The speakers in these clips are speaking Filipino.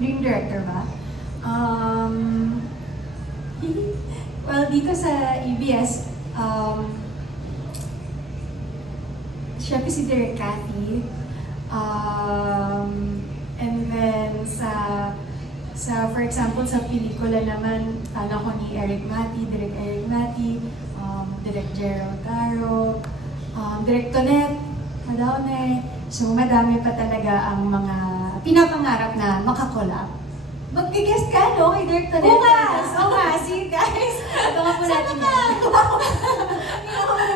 dream director ba? Well, dito sa EBS, syempre si Direk Cathy. And then for example, sa pelikula naman, ako ni Eric Mati, Direk Eric Mati, Direk Gerald Caro, Direk Tonet, Madaone. So madami pa talaga ang mga pinapangarap na makakolab. Mag-guest ka, no? Kay Direk Tonet. Oo nga, see you guys. Ito nga po natin yan.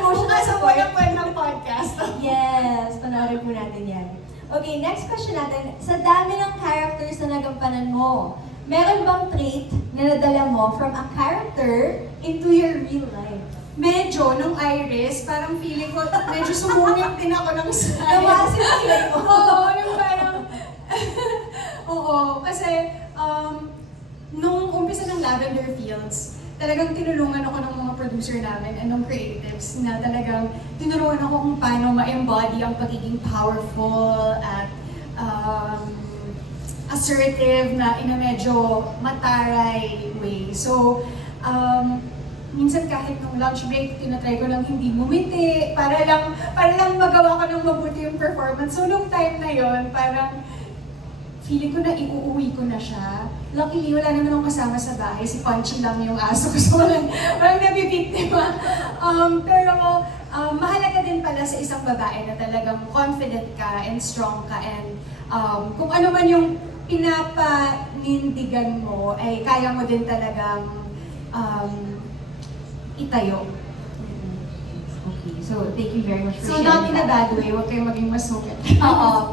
Bukas sa walang ng podcast. Yes, panoorin po natin yan. Okay, next question natin. Sa dami ng characters na nagampanan mo, meron bang trait na nadala mo from a character into your real life? Medyo, nung Iris, parang feeling ko, medyo sumungit din ako ng style. Nawasin ang feeling mo. Oo, yung parang, oo, kasi, nung umpisa ng Lavender Fields, talagang tinulungan ako ng mga producer namin and ng creatives na talagang tinulungan ako kung paano ma-embody ang pagiging powerful at assertive na in a medyo mataray way. So, minsan kahit nung lunch break, tinatry ko lang hindi bumiti para lang magawa ko ng mabuti yung performance. So, nung time na yon, parang feeling ko na iuuwi ko na siya. Luckily, wala naman akong kasama sa bahay. Si Punchy lang yung aso ko. So, walang nabibiktima. Pero, mahalaga din pala sa isang babae na talagang confident ka and strong ka and kung ano man yung pinapanindigan mo, ay kaya mo din talagang itayo. Okay, so thank you very much for So, sharing not in a that. bad way. Huwag kayong maging masungit. Oo.